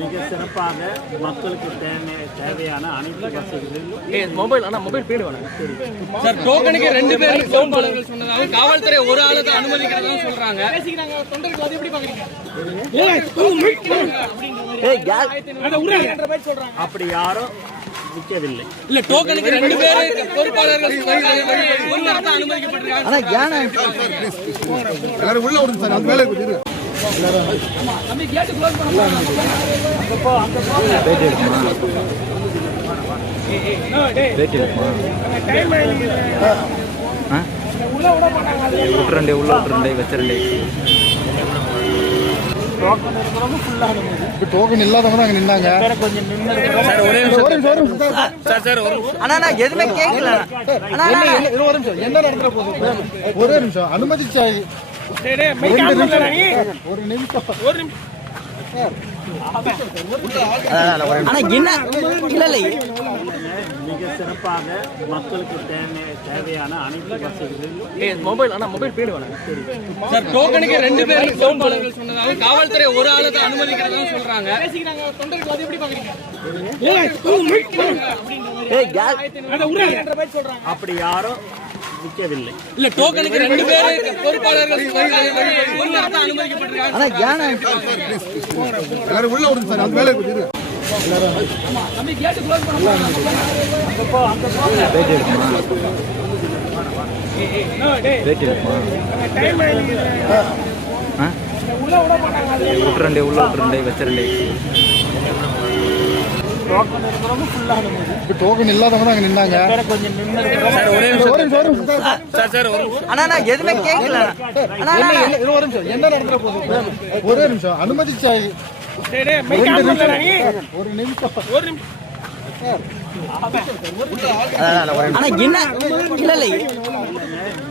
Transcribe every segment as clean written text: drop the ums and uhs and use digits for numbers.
மிக சிறப்பாக மக்களுக்கு தேவையான அனைத்து வசதிகளும் மொபைல் பேடு வேணும் சார். டோக்கனுக்கு 2 பேர் சோம்பாளர்கள் சொன்னதாக காவல்துறை ஒரு ஆளு தான் அனுமதிக்கிறதா சொல்றாங்க. தொண்டர்கள் அது எப்படி பாக்குறீங்க? அப்படி யாரும் நிற்கவில்லை. இல்ல டோக்கனுக்கு 2 பேர் பொறுப்பாளர்கள் ஒரு ஆளு தான் அனுமதிக்கப்பட்டிருக்காங்க. உள்ள விடுங்க சார். அந்த வேலை தம்பி கேட் க்ளோஸ் பண்ணுங்க. டோக்கன் இல்லாதவங்க அங்க நின்னாங்க. என்ன நடந்துற போகுது? ஒரே நிமிஷம் அனுமதிச்சாய். ஒரு நிமிஷம் மிக சிறப்பாக மக்களுக்கு தேவையான அனைத்து வசதிகளும் மொபைல் பேடு வேணும் சார். டோக்கனுக்கு 2 பேர் சோம்பாளர்கள் சொன்னதாக காவல்துறை ஒரு ஆளு தான் அனுமதிக்கிறதா சொல்றாங்க. தொண்டர்கள் அது எப்படி பாக்குறீங்க? அப்படி யாரும் நிற்கவில்லை. இல்ல டோக்கனுக்கு 2 பேர் பொறுப்பாளர்கள் ஒரு ஆளு தான் அனுமதிக்கப்பட்டிருக்காங்க. உள்ள விடுங்க சார். அந்த வேலை தம்பி கேட் க்ளோஸ் பண்ணுங்க. டோக்கன் இல்லாதவங்க அங்க நின்னாங்க. என்ன நடந்துற போகுது? ஒரே நிமிஷம் அனுமதிச்சாய். ஒரு நிமிஷம்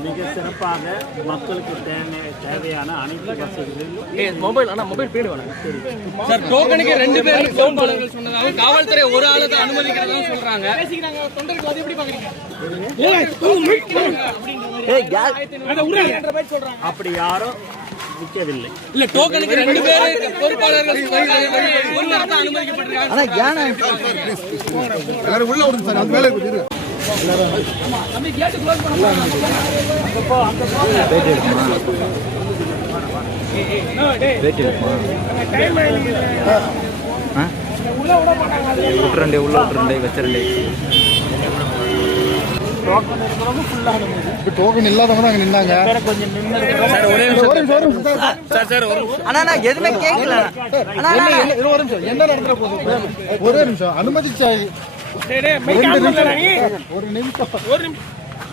மிக சிறப்பாக மக்களுக்கு தேவையான அனைத்து வசதிகளும் மொபைல் பேடு வேணும் சார். டோக்கனுக்கு 2 பேர் சோம்பாளர்கள் சொன்னதாக காவல்துறை ஒரு ஆளு தான் அனுமதிக்கிறதா சொல்றாங்க. தொண்டர்கள் அது எப்படி பாக்குறீங்க? அப்படி யாரும் நிற்கவில்லை. இல்ல டோக்கனுக்கு 2 பேர் பொறுப்பாளர்கள் ஒரு ஆளு தான் அனுமதிக்கப்பட்டிருக்காங்க. உள்ள விடுங்க சார். அந்த வேலை தம்பி கேட் க்ளோஸ் பண்ணுங்க. டோக்கன் இல்லாதவங்க அங்க நின்னாங்க. என்ன நடந்துற போகுது? ஒரே நிமிஷம் அனுமதிச்சாய். ஒரு நிமிஷம்